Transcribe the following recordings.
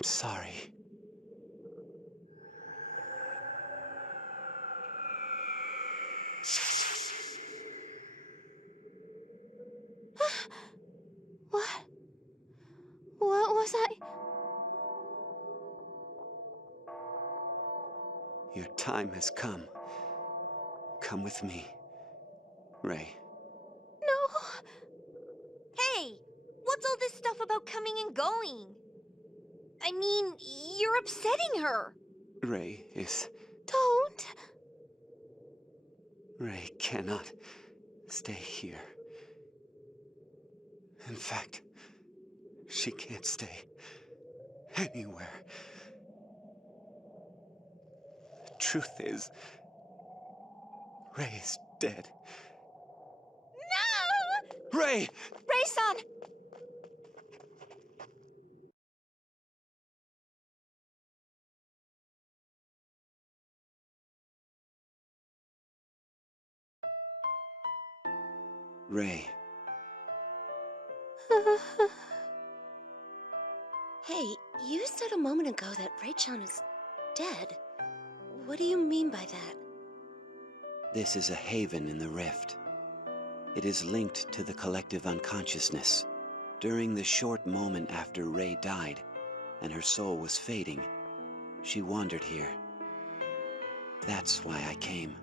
I'm sorry. What? What was I? Your time has come. Come with me, Ray. No. Hey, what's all this stuff about coming and going? I mean, you're upsetting her. Ray is... Don't. Ray cannot stay here. In fact, she can't stay anywhere. The truth is, Ray is dead. No! Ray! Ray-san! Ray. Hey, you said a moment ago that Ray-chan is dead. What do you mean by that? This is a haven in the rift. It is linked to the collective unconsciousness. During the short moment after Ray died, and her soul was fading, she wandered here. That's why I came.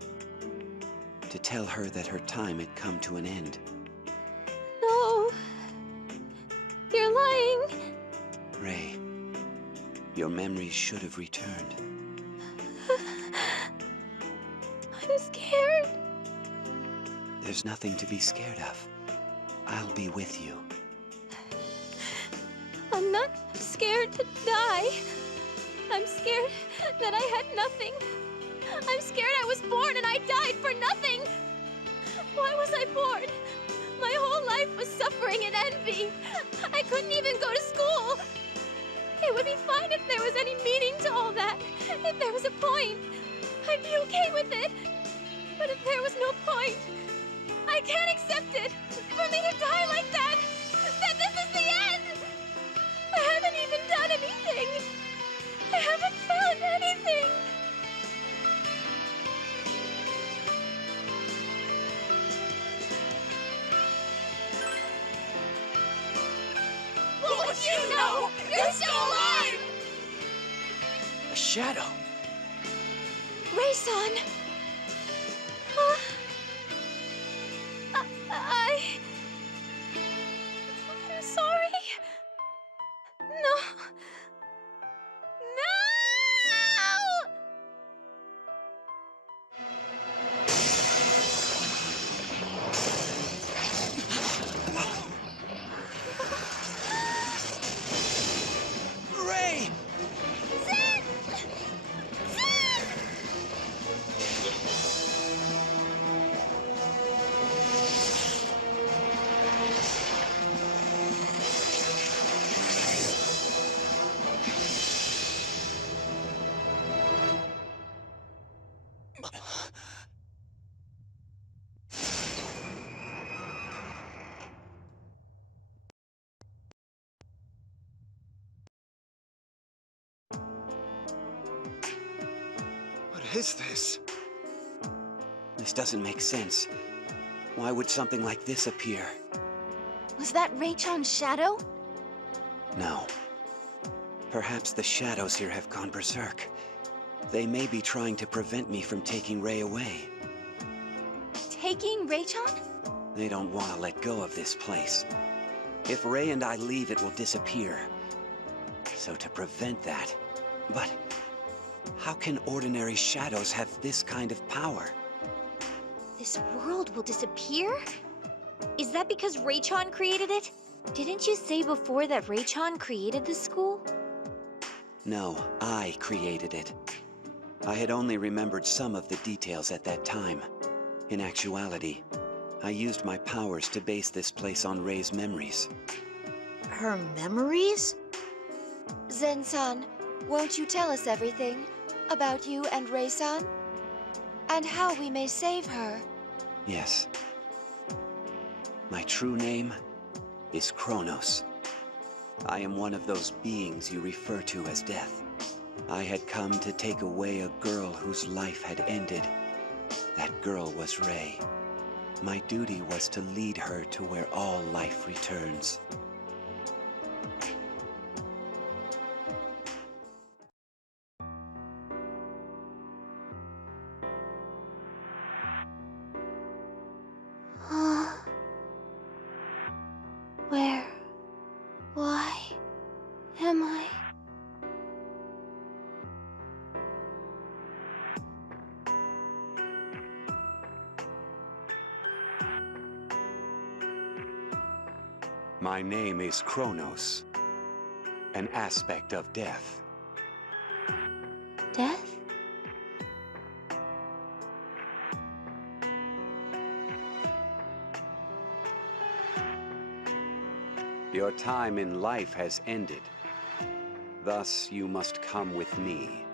To tell her that her time had come to an end. No. You're lying. Ray, your memories should have returned. I'm scared. There's nothing to be scared of. I'll be with you. I'm not scared to die. I'm scared that I had nothing. I'm scared I was born and I died for nothing. Why was I born? My whole life was suffering and envy. I couldn't even go to school. It would be fine if there was any meaning to all that. If there was a point, I'd be okay with it. But if there was no point, I can't accept it. For me to die like that, that this is the end. I haven't even done anything. I haven't found anything. What would you know? You're still alive! A shadow! Ray-san! I'm sorry. No. No! Ray! Zen! Zen! What is this? This doesn't make sense. Why would something like this appear? Was that Ray-chan's shadow? No. Perhaps the shadows here have gone berserk. They may be trying to prevent me from taking Ray away. Taking Ray-chan? They don't want to let go of this place. If Ray and I leave, it will disappear. So to prevent that... But... how can ordinary shadows have this kind of power? This world will disappear? Is that because Ray-chan created it? Didn't you say before that Ray-chan created this school? No, I created it. I had only remembered some of the details at that time. In actuality, I used my powers to base this place on Ray's memories. Her memories? Zen-san, won't you tell us everything about you and Ray-san? And how we may save her? Yes. My true name is Kronos. I am one of those beings you refer to as death. I had come to take away a girl whose life had ended. That girl was Ray. My duty was to lead her to where all life returns. Where? Why am I? My name is Kronos, an aspect of death. Death? Your time in life has ended. Thus, you must come with me.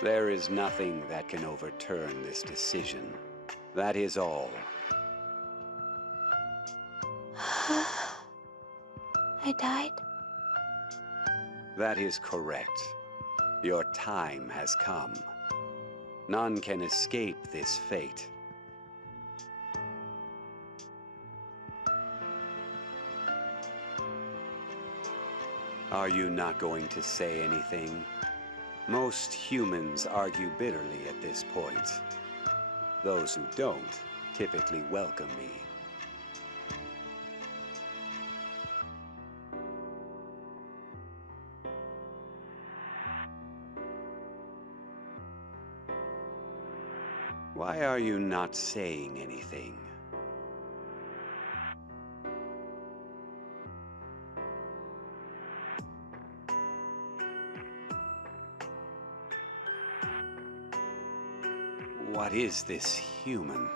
There is nothing that can overturn this decision. That is all. I died? That is correct. Your time has come. None can escape this fate. Are you not going to say anything? Most humans argue bitterly at this point. Those who don't typically welcome me. Why are you not saying anything? What is this human?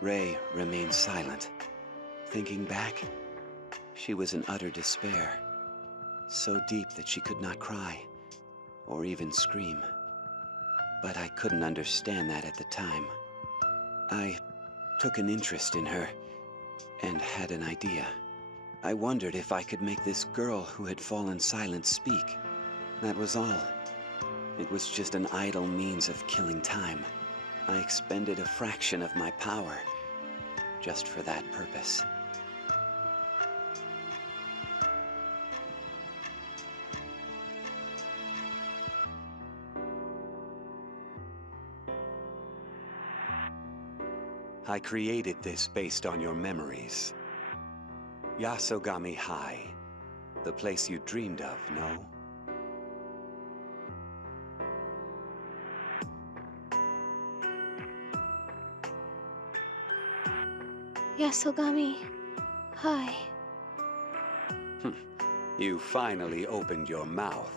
Ray remained silent. Thinking back, she was in utter despair, so deep that she could not cry, or even scream. But I couldn't understand that at the time. I took an interest in her, and had an idea. I wondered if I could make this girl who had fallen silent speak. That was all. It was just an idle means of killing time. I expended a fraction of my power, just for that purpose. I created this based on your memories. Yasogami High, the place you dreamed of, no? Yasogami. Hi. You finally opened your mouth.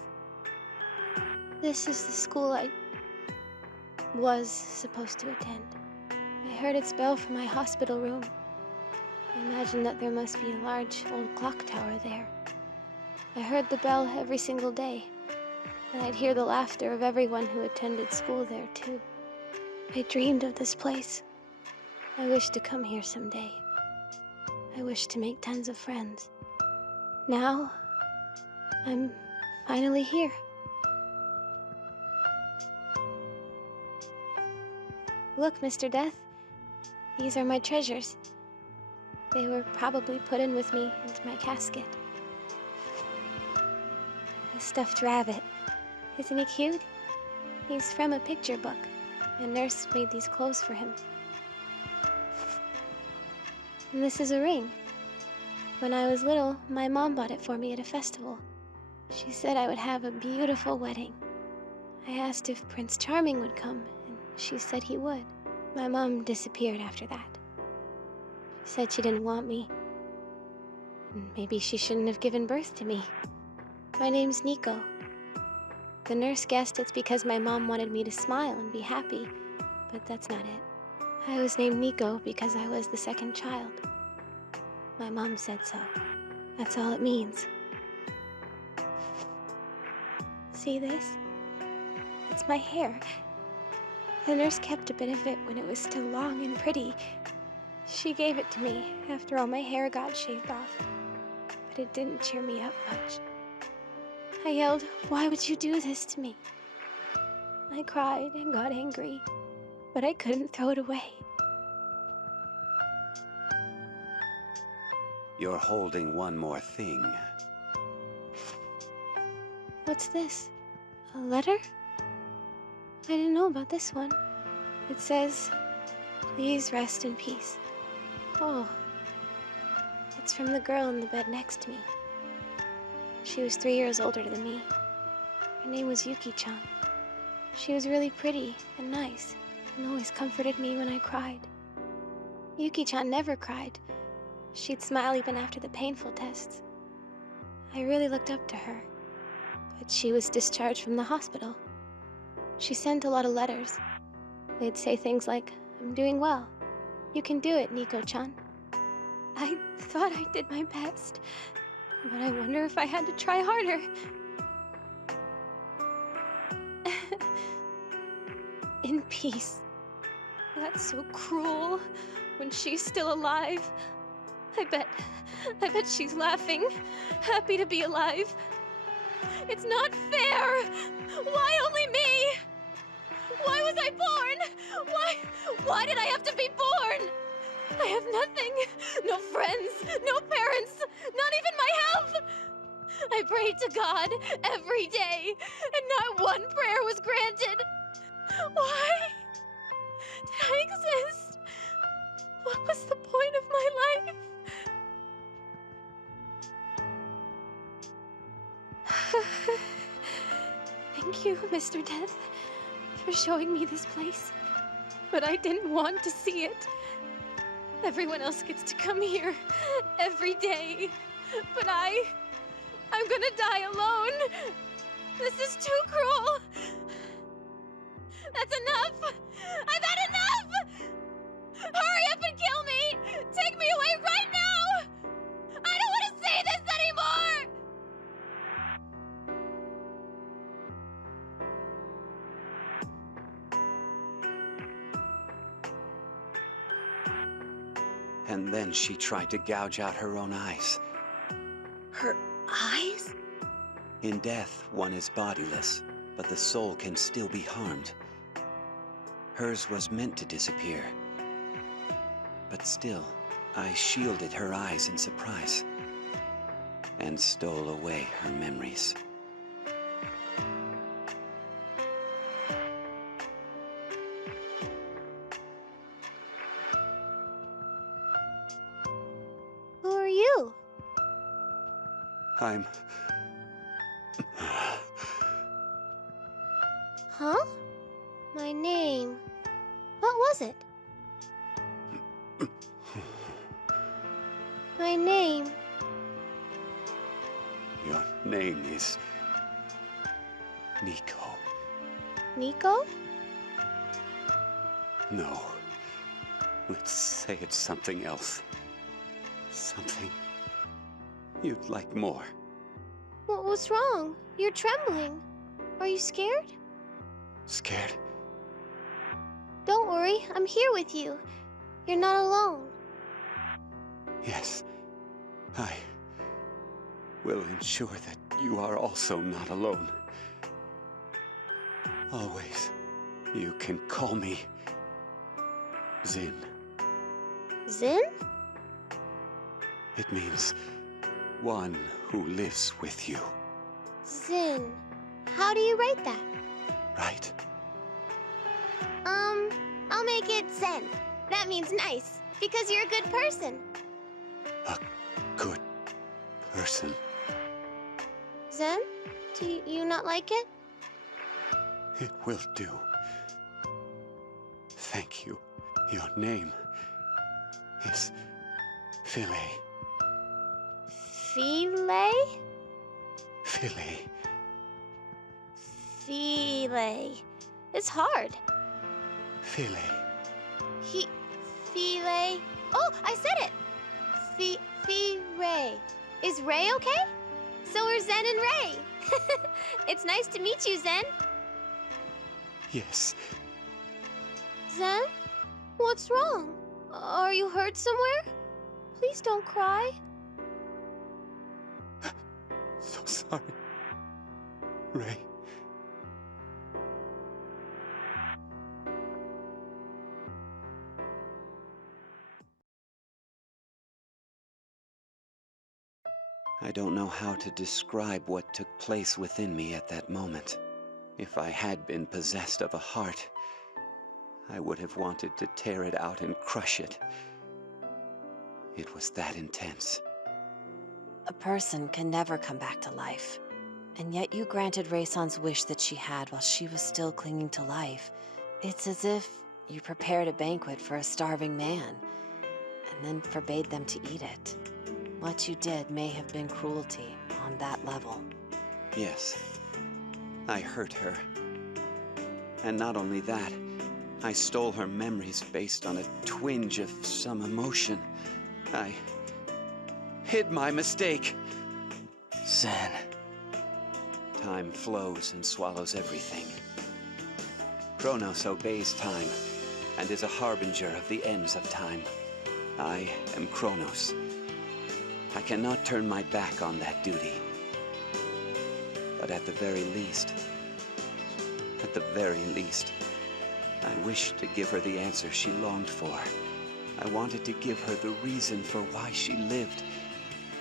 This is the school I was supposed to attend. I heard its bell from my hospital room. I imagined that there must be a large old clock tower there. I heard the bell every single day, and I'd hear the laughter of everyone who attended school there too. I dreamed of this place. I wished to come here someday. I wished to make tons of friends. Now, I'm finally here. Look, Mr. Death. These are my treasures. They were probably put in with me into my casket. A stuffed rabbit. Isn't he cute? He's from a picture book. A nurse made these clothes for him. And this is a ring. When I was little, my mom bought it for me at a festival. She said I would have a beautiful wedding. I asked if Prince Charming would come, and she said he would. My mom disappeared after that. She said she didn't want me. And maybe she shouldn't have given birth to me. My name's Nico. The nurse guessed it's because my mom wanted me to smile and be happy, but that's not it. I was named Nico because I was the second child. My mom said so. That's all it means. See this? It's my hair. The nurse kept a bit of it when it was still long and pretty. She gave it to me after all my hair got shaved off. But it didn't cheer me up much. I yelled, "Why would you do this to me?" I cried and got angry, but I couldn't throw it away. You're holding one more thing. What's this? A letter? I didn't know about this one. It says, "Please rest in peace." Oh. It's from the girl in the bed next to me. She was 3 years older than me. Her name was Yuki-chan. She was really pretty and nice, and always comforted me when I cried. Yuki-chan never cried. She'd smile even after the painful tests. I really looked up to her, but she was discharged from the hospital. She sent a lot of letters. They'd say things like, "I'm doing well. You can do it, Nico-chan." I thought I did my best, but I wonder if I had to try harder. In peace. That's so cruel when she's still alive. I bet she's laughing, happy to be alive. It's not fair! Why only me? Why was I born? Why did I have to be born? I have nothing. No friends, no parents, not even my health. I prayed to God every day, and not one prayer was granted. Why did I exist? What was the point of my life? Thank you, Mr. Death, for showing me this place. But I didn't want to see it. Everyone else gets to come here every day. But I'm gonna die alone. This is too cruel. That's enough. I've had enough. Hurry up and kill me. Take me away right now. I don't want to say this anymore. And then she tried to gouge out her own eyes. Her eyes? In death, one is bodiless, but the soul can still be harmed. Hers was meant to disappear. But still, I shielded her eyes in surprise and stole away her memories. Who are you? I'm... Huh? My name. What was it? My name. Your name is... Nico. Nico? No. Let's say it's something else. Something you'd like more. What's wrong? You're trembling. Are you scared? Scared? Don't worry, I'm here with you. You're not alone. Yes. I will ensure that you are also not alone. Always, you can call me Zin. Zin? It means one who lives with you, Zin. How do you write that? right? I'll make it Zen. That means nice, because you're a good person. A good person. Zen? Do you not like it? It will do. Thank you. Your name is Philae. Philae? Philae. Philae. It's hard. Philae. Ray. Oh, I said it! Ray. Is Ray okay? So are Zen and Ray. It's nice to meet you, Zen. Yes. Zen? What's wrong? Are you hurt somewhere? Please don't cry. So sorry. Ray. I don't know how to describe what took place within me at that moment. If I had been possessed of a heart, I would have wanted to tear it out and crush it. It was that intense. A person can never come back to life. And yet you granted Raysan's wish that she had while she was still clinging to life. It's as if you prepared a banquet for a starving man, and then forbade them to eat it. What you did may have been cruelty on that level. Yes, I hurt her. And not only that, I stole her memories based on a twinge of some emotion. I hid my mistake. Zen. Time flows and swallows everything. Kronos obeys time and is a harbinger of the ends of time. I am Kronos. I cannot turn my back on that duty. But at the very least, I wished to give her the answer she longed for. I wanted to give her the reason for why she lived,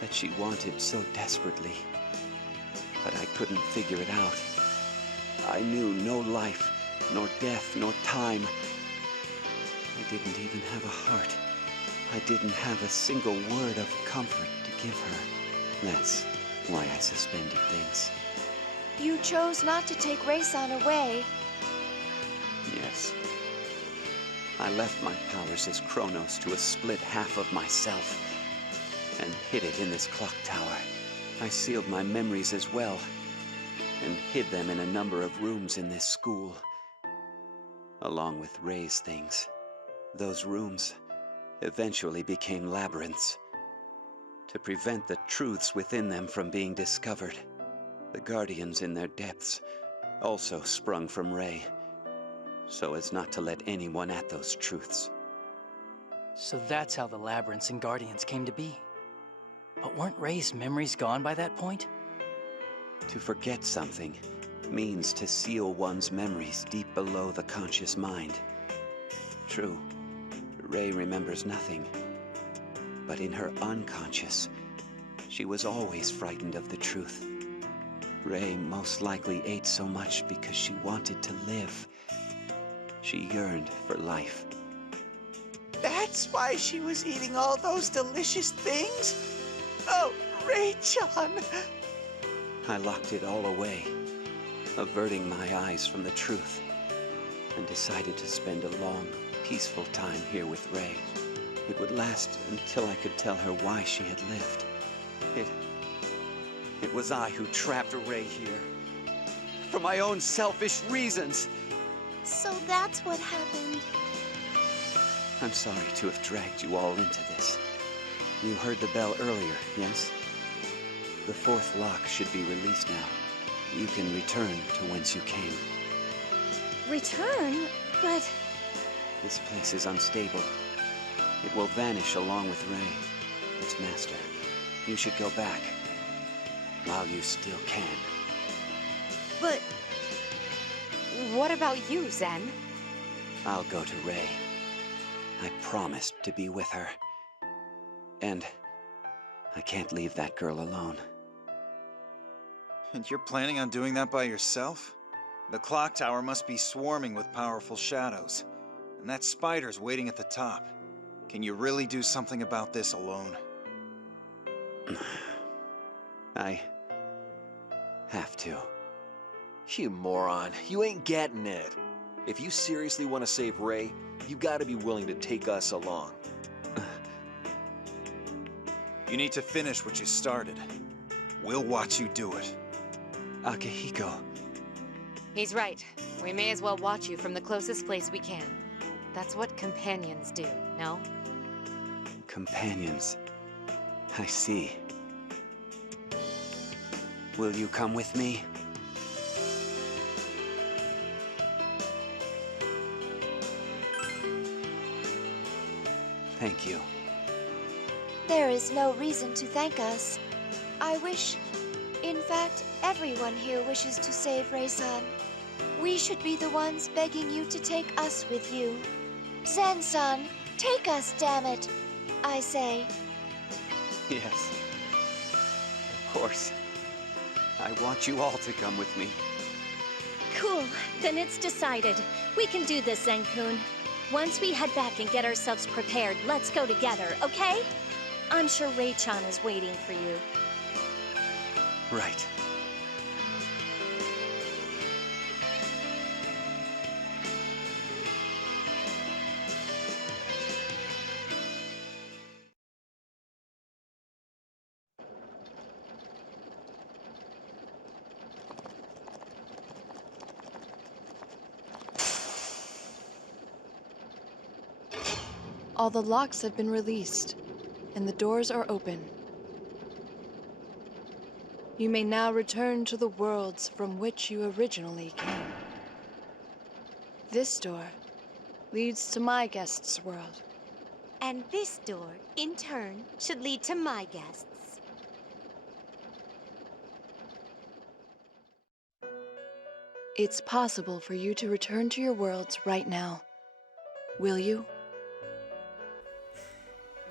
that she wanted so desperately. But I couldn't figure it out. I knew no life, nor death, nor time. I didn't even have a heart. I didn't have a single word of comfort to give her. That's why I suspended things. You chose not to take Raysan away. Yes. I left my powers as Kronos to a split half of myself and hid it in this clock tower. I sealed my memories as well and hid them in a number of rooms in this school, along with Ray's things. Those rooms eventually became labyrinths. To prevent the truths within them from being discovered, the guardians in their depths also sprung from Ray, so as not to let anyone at those truths. So that's how the labyrinths and guardians came to be. But weren't Ray's memories gone by that point? To forget something means to seal one's memories deep below the conscious mind. True, Ray remembers nothing. But in her unconscious, she was always frightened of the truth. Ray most likely ate so much because she wanted to live. She yearned for life. That's why she was eating all those delicious things? Oh, Ray-chan! I locked it all away, averting my eyes from the truth, and decided to spend a long, peaceful time here with Ray. It would last until I could tell her why she had lived. It was I who trapped Ray here, for my own selfish reasons. So that's what happened. I'm sorry to have dragged you all into this. You heard the bell earlier, yes? The fourth lock should be released now. You can return to whence you came. Return? But... This place is unstable. It will vanish along with Ray, its master. You should go back, while you still can. But what about you, Zen? I'll go to Ray. I promised to be with her. And I can't leave that girl alone. And you're planning on doing that by yourself? The clock tower must be swarming with powerful shadows. And that spider's waiting at the top. Can you really do something about this alone? I have to. You moron, you ain't getting it. If you seriously want to save Ray, you gotta be willing to take us along. You need to finish what you started. We'll watch you do it. Akihiko. He's right. We may as well watch you from the closest place we can. That's what companions do, no? Companions. I see. Will you come with me? Thank you. There is no reason to thank us. I wish, in fact, everyone here wishes to save Rei-san. We should be the ones begging you to take us with you. Zen-san, take us, damn it! I say. Yes. Of course. I want you all to come with me. Cool. Then it's decided. We can do this, Zen-kun. Once we head back and get ourselves prepared, let's go together, okay? I'm sure Rei-chan is waiting for you. Right. All the locks have been released, and the doors are open. You may now return to the worlds from which you originally came. This door leads to my guest's world. And this door, in turn, should lead to my guests. It's possible for you to return to your worlds right now. Will you?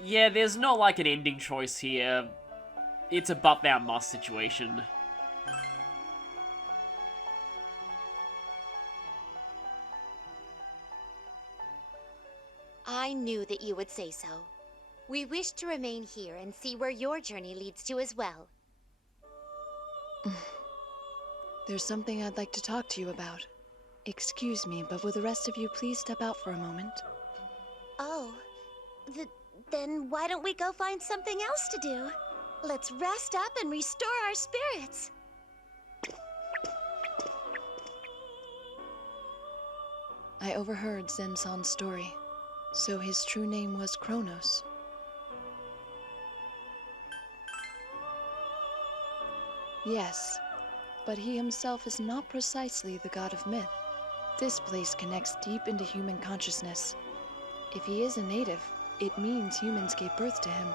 Yeah, there's not like an ending choice here. It's a but thou must situation. I knew that you would say so. We wish to remain here and see where your journey leads to as well. There's something I'd like to talk to you about. Excuse me, but will the rest of you please step out for a moment? Oh, then why don't we go find something else to do? Let's rest up and restore our spirits. I overheard Zen-san's story. So his true name was Kronos. Yes, but he himself is not precisely the god of myth. This place connects deep into human consciousness. If he is a native, it means humans gave birth to him.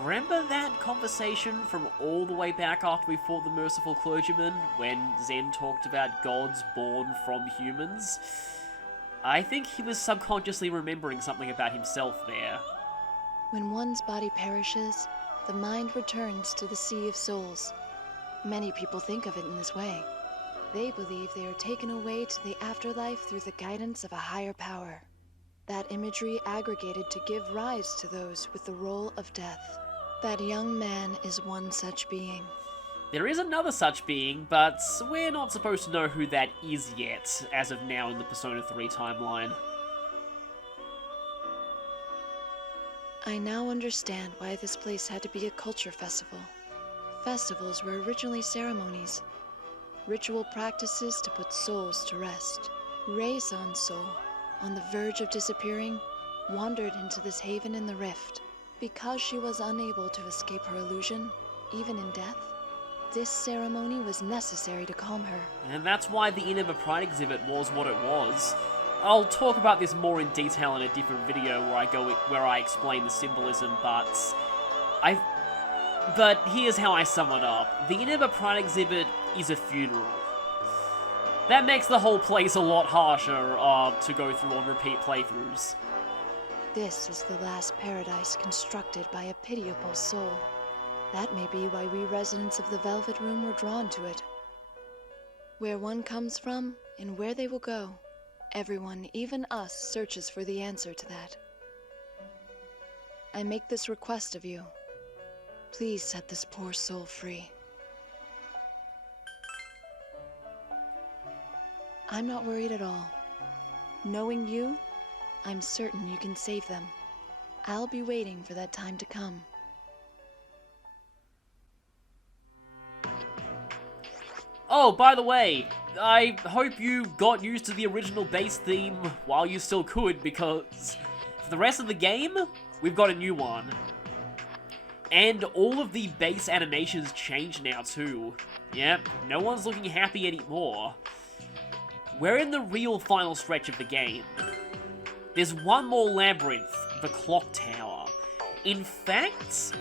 Remember that conversation from all the way back after we fought the Merciful Clergyman, when Zen talked about gods born from humans? I think he was subconsciously remembering something about himself there. When one's body perishes, the mind returns to the Sea of Souls. Many people think of it in this way. They believe they are taken away to the afterlife through the guidance of a higher power. That imagery aggregated to give rise to those with the role of death. That young man is one such being. There is another such being, but we're not supposed to know who that is yet, as of now in the Persona 3 timeline. I now understand why this place had to be a culture festival. Festivals were originally ceremonies, ritual practices to put souls to rest. Rei-san's soul, on the verge of disappearing, wandered into this haven in the rift. Because she was unable to escape her illusion, even in death, this ceremony was necessary to calm her. And that's why the Inaba Pride exhibit was what it was. I'll talk about this more in detail in a different video where I explain the symbolism, but here's how I sum it up. The Inaba Pride exhibit is a funeral. That makes the whole place a lot harsher to go through on repeat playthroughs. This is the last paradise constructed by a pitiable soul. That may be why we residents of the Velvet Room were drawn to it. Where one comes from, and where they will go, everyone, even us, searches for the answer to that. I make this request of you. Please set this poor soul free. I'm not worried at all. Knowing you, I'm certain you can save them. I'll be waiting for that time to come. Oh, by the way, I hope you got used to the original bass theme while you still could, because for the rest of the game, we've got a new one. And all of the bass animations changed now too. Yep, no one's looking happy anymore. We're in the real final stretch of the game. There's one more labyrinth, the Clock Tower. In fact,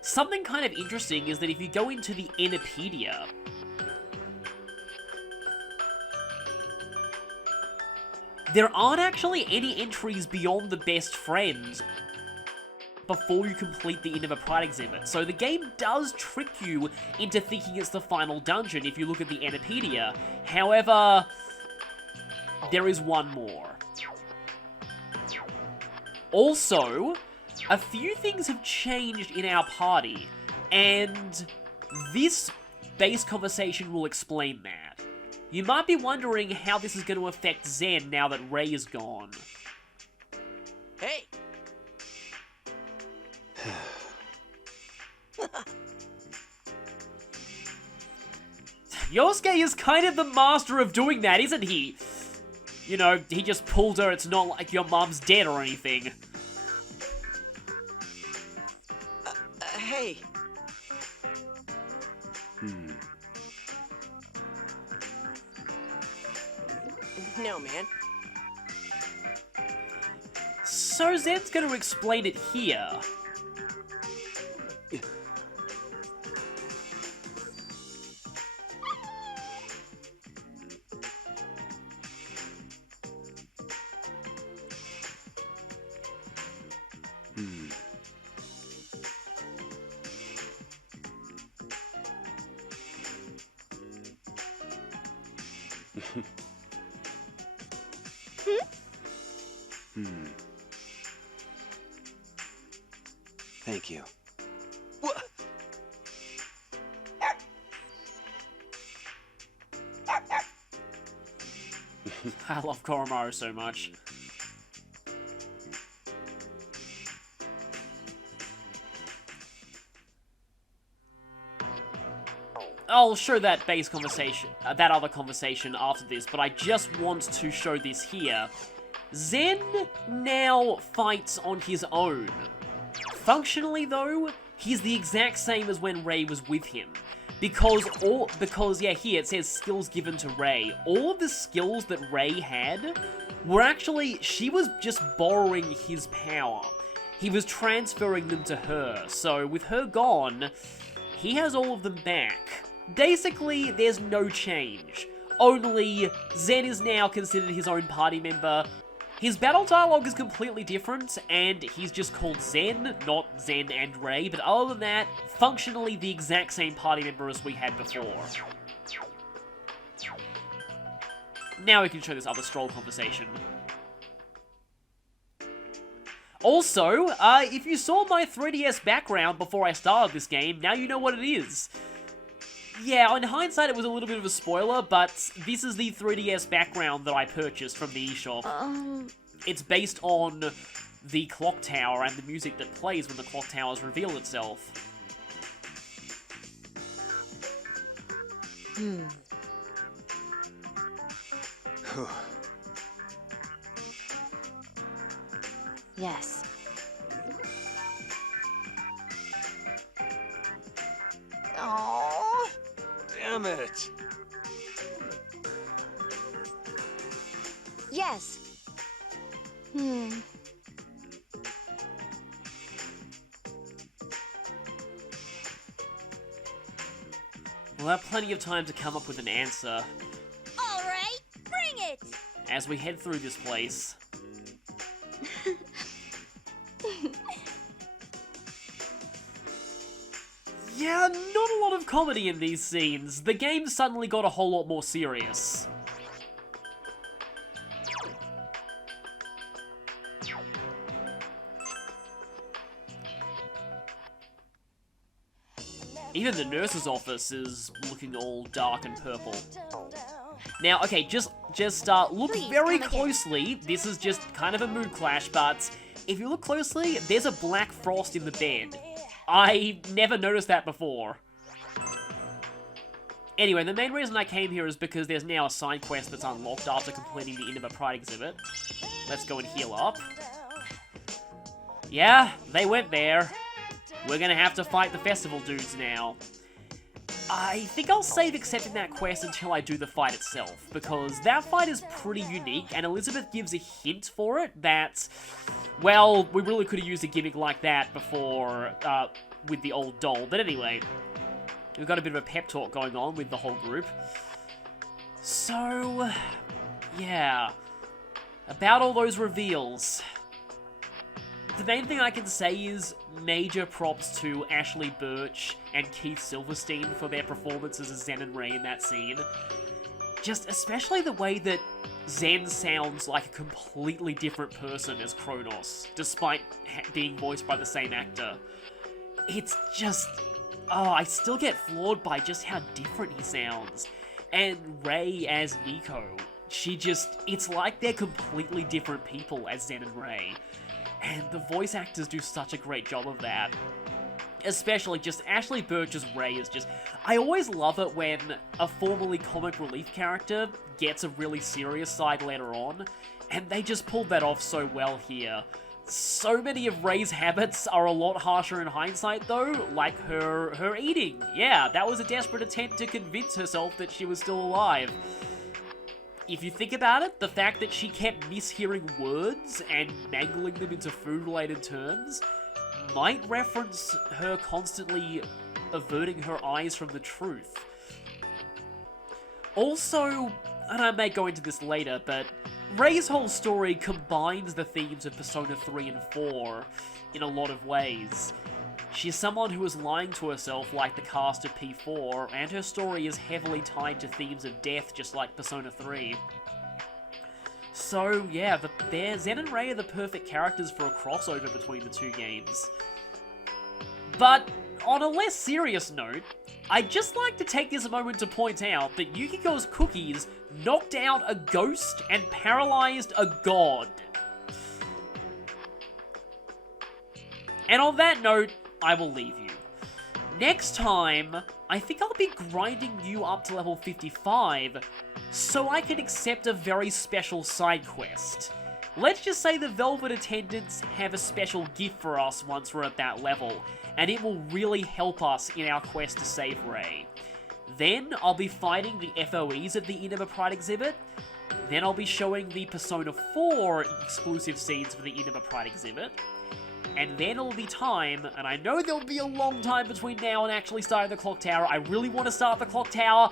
something kind of interesting is that if you go into the Encyclopedia, there aren't actually any entries beyond the best friends before you complete the End of a Pride exhibit. So the game does trick you into thinking it's the final dungeon if you look at the Encyclopedia. However, there is one more. Also, a few things have changed in our party, and this base conversation will explain that. You might be wondering how this is going to affect Zen now that Ray is gone. Hey! Yosuke is kind of the master of doing that, isn't he? You know, he just pulled her, it's not like your mom's dead or anything. Hey! No, man. So Zen's going to explain it here. Thank you. What? I love Koromaru so much. I'll show that base conversation, that other conversation after this, but I just want to show this here. Zen now fights on his own. Functionally, though, he's the exact same as when Ray was with him. Because yeah, here it says skills given to Ray. All of the skills that Ray had were actually, she was just borrowing his power. He was transferring them to her. So with her gone, he has all of them back. Basically, there's no change. Only Zen is now considered his own party member. His battle dialogue is completely different, and he's just called Zen, not Zen and Ray, but other than that, functionally the exact same party member as we had before. Now we can show this other stroll conversation. Also, if you saw my 3DS background before I started this game, now you know what it is. Yeah, in hindsight it was a little bit of a spoiler, but this is the 3DS background that I purchased from the eShop. It's based on the clock tower and the music that plays when the clock towers reveal itself. Yes. Oh, damn it. Yes. We'll have plenty of time to come up with an answer All right, bring it. as we head through this place. Yeah, not a lot of comedy in these scenes. The game suddenly got a whole lot more serious. Even the nurse's office is looking all dark and purple. Now, okay, just look Please, very come again. closely. This is just kind of a mood clash, but if you look closely, there's a black frost in the bed. I never noticed that before. Anyway, the main reason I came here is because there's now a side quest that's unlocked after completing the Inaba Pride exhibit. Let's go and heal up. Yeah, they went there. We're gonna have to fight the festival dudes now. I think I'll save accepting that quest until I do the fight itself, because that fight is pretty unique, and Elizabeth gives a hint for it that, well, we really could have used a gimmick like that before, with the old doll. But anyway, we've got a bit of a pep talk going on with the whole group. So, yeah, about all those reveals. The main thing I can say is major props to Ashley Birch and Keith Silverstein for their performances as Zen and Ray in that scene. Just especially the way that Zen sounds like a completely different person as Kronos, despite being voiced by the same actor. It's just... oh, I still get floored by just how different he sounds. And Ray as Nico, it's like they're completely different people as Zen and Ray. And the voice actors do such a great job of that. Especially just Ashley Birch's Ray is just... I always love it when a formerly comic relief character gets a really serious side later on, and they just pulled that off so well here. So many of Ray's habits are a lot harsher in hindsight though, like her eating. Yeah, that was a desperate attempt to convince herself that she was still alive. If you think about it, the fact that she kept mishearing words and mangling them into food-related terms might reference her constantly averting her eyes from the truth. Also, and I may go into this later, but Ray's whole story combines the themes of Persona 3 and 4 in a lot of ways. She's someone who is lying to herself like the cast of P4, and her story is heavily tied to themes of death just like Persona 3. So yeah, Zen and Ray are the perfect characters for a crossover between the two games. But on a less serious note, I'd just like to take this moment to point out that Yukiko's cookies knocked out a ghost and paralyzed a god. And on that note, I will leave you. Next time, I think I'll be grinding you up to level 55 so I can accept a very special side quest. Let's just say the Velvet Attendants have a special gift for us once we're at that level, and it will really help us in our quest to save Ray. Then I'll be fighting the FOEs of the Inaba Pride exhibit. Then I'll be showing the Persona 4 exclusive scenes for the Inaba Pride exhibit. And then it'll be time, and I know there'll be a long time between now and actually starting the Clock Tower. I really want to start the Clock Tower,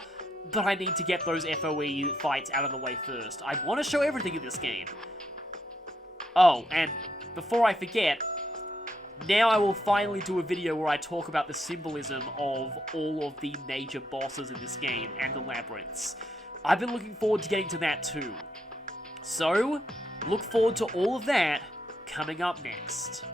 but I need to get those FOE fights out of the way first. I want to show everything in this game. Oh, and before I forget, now I will finally do a video where I talk about the symbolism of all of the major bosses in this game and the labyrinths. I've been looking forward to getting to that too. So, look forward to all of that coming up next.